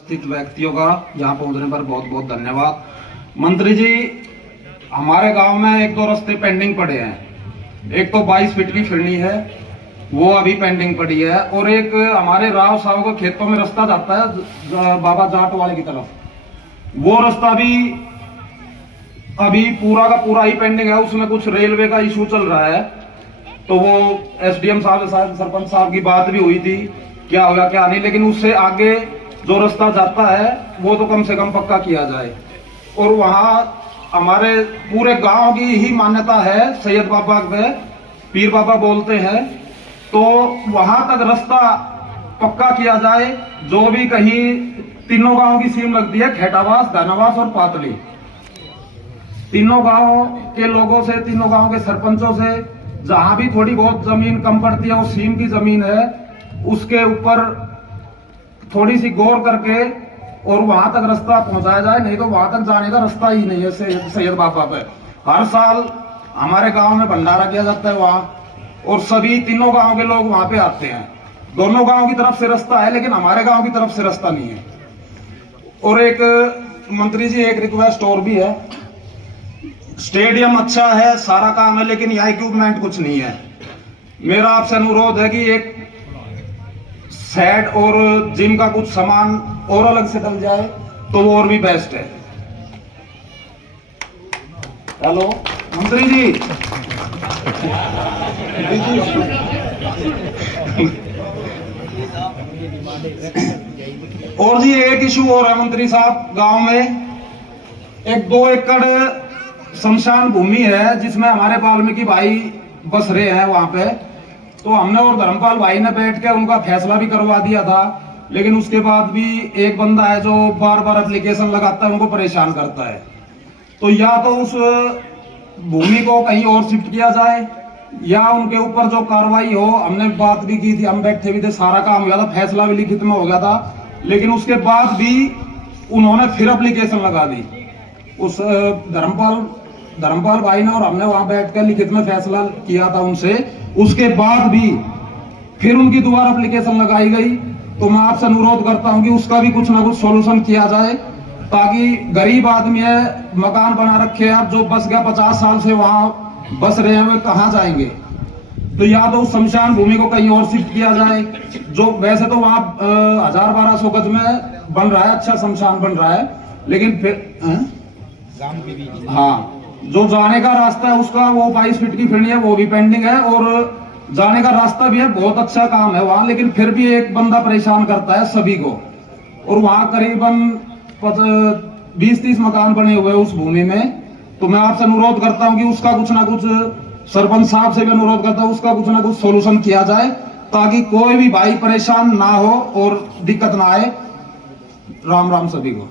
उपस्थित व्यक्तियों का यहाँ पहुंचने पर बहुत बहुत धन्यवाद। मंत्री जी, हमारे गांव में एक दो रास्ते पेंडिंग पड़े हैं। एक तो 22 फीट की फिरनी है, वो अभी पेंडिंग पड़ी है, और एक हमारे राव साहब के खेतों में रास्ता जाता है बाबा जाट वाले की तरफ, वो रास्ता भी अभी पूरा का पूरा ही पेंडिंग है। उसमें कुछ रेलवे का इशू चल रहा है, तो वो एसडीएम साहब सरपंच साहब की बात भी हुई थी, क्या होगा क्या नहीं, लेकिन उससे आगे जो रास्ता जाता है वो तो कम से कम पक्का किया जाए। और वहाँ हमारे पूरे गांव की ही मान्यता है, सैयद बाबा पे पीर बाबा बोलते हैं, तो वहां तक रास्ता पक्का किया जाए। जो भी कहीं तीनों गांव की सीम लगती है, खेटावास, धनावास और पातली, तीनों गांव के लोगों से, तीनों गांव के सरपंचों से जहां भी थोड़ी बहुत जमीन कम पड़ती है, वो सीम की जमीन है, उसके ऊपर थोड़ी सी गौर करके और वहां तक रास्ता पहुंचाया जाए। नहीं तो वहां तक जाने का रास्ता ही नहीं है सैयद बाबा पे। हर साल हमारे गांव में भंडारा किया जाता है वहां, और सभी तीनों गांव के लोग वहां पे आते हैं। दोनों गांव की तरफ से रास्ता है, लेकिन हमारे गांव की तरफ से रास्ता नहीं है। और एक मंत्री जी, एक रिक्वेस्ट और भी है। स्टेडियम अच्छा है, सारा काम है, लेकिन यहाँ इक्विपमेंट कुछ नहीं है। मेरा आपसे अनुरोध है कि एक सेट और जिम का कुछ सामान और अलग से डल जाए तो वो और भी बेस्ट है। हेलो मंत्री जी। और जी एक इशू और है मंत्री साहब, गांव में एक 2 एकड़ शमशान भूमि है जिसमें हमारे वाल्मीकि भाई बस रहे हैं वहां पे। तो हमने और धर्मपाल भाई ने बैठ के उनका फैसला भी करवा दिया था, लेकिन उसके बाद भी एक बंदा है जो बार बार एप्लीकेशन लगाता है, उनको परेशान करता है। तो या तो उस भूमि को कहीं और शिफ्ट किया जाए, या उनके ऊपर जो कार्रवाई हो। हमने बात भी की थी, हम बैठे भी थे, सारा काम हो गया था, फैसला भी लिखित में हो गया था, लेकिन उसके बाद भी उन्होंने फिर एप्लीकेशन लगा दी। उस धर्मपाल भाई ने और हमने वहां बैठकर लिखित में फैसला किया था उनसे, उसके बाद भी फिर उनकी दोबारा एप्लीकेशन लगाई गई। तो मैं आपसे अनुरोध करता हूं कि उसका भी कुछ ना कुछ सॉल्यूशन किया जाए, ताकि गरीब आदमी है, मकान बना रखे हैं, अब जो बस गया 50 साल से वहां बस रहे हैं, वे कहां जाएंगे। तो या तो उस शमशान भूमि को कहीं और शिफ्ट किया जाए। जो वैसे तो वहां 1000-1200 गज में बन रहा है, अच्छा शमशान बन रहा है, लेकिन फिर हाँ, जो जाने का रास्ता है उसका, वो 22 फीट की फिरनी है, वो भी पेंडिंग है, और जाने का रास्ता भी है, बहुत अच्छा काम है वहां, लेकिन फिर भी एक बंदा परेशान करता है सभी को। और वहां करीबन 20-30 मकान बने हुए हैं उस भूमि में। तो मैं आपसे अनुरोध करता हूं कि उसका कुछ ना कुछ, सरपंच साहब से भी अनुरोध करता हूं, उसका कुछ ना कुछ सोल्यूशन किया जाए, ताकि कोई भी भाई परेशान ना हो और दिक्कत ना आए। राम राम सभी को।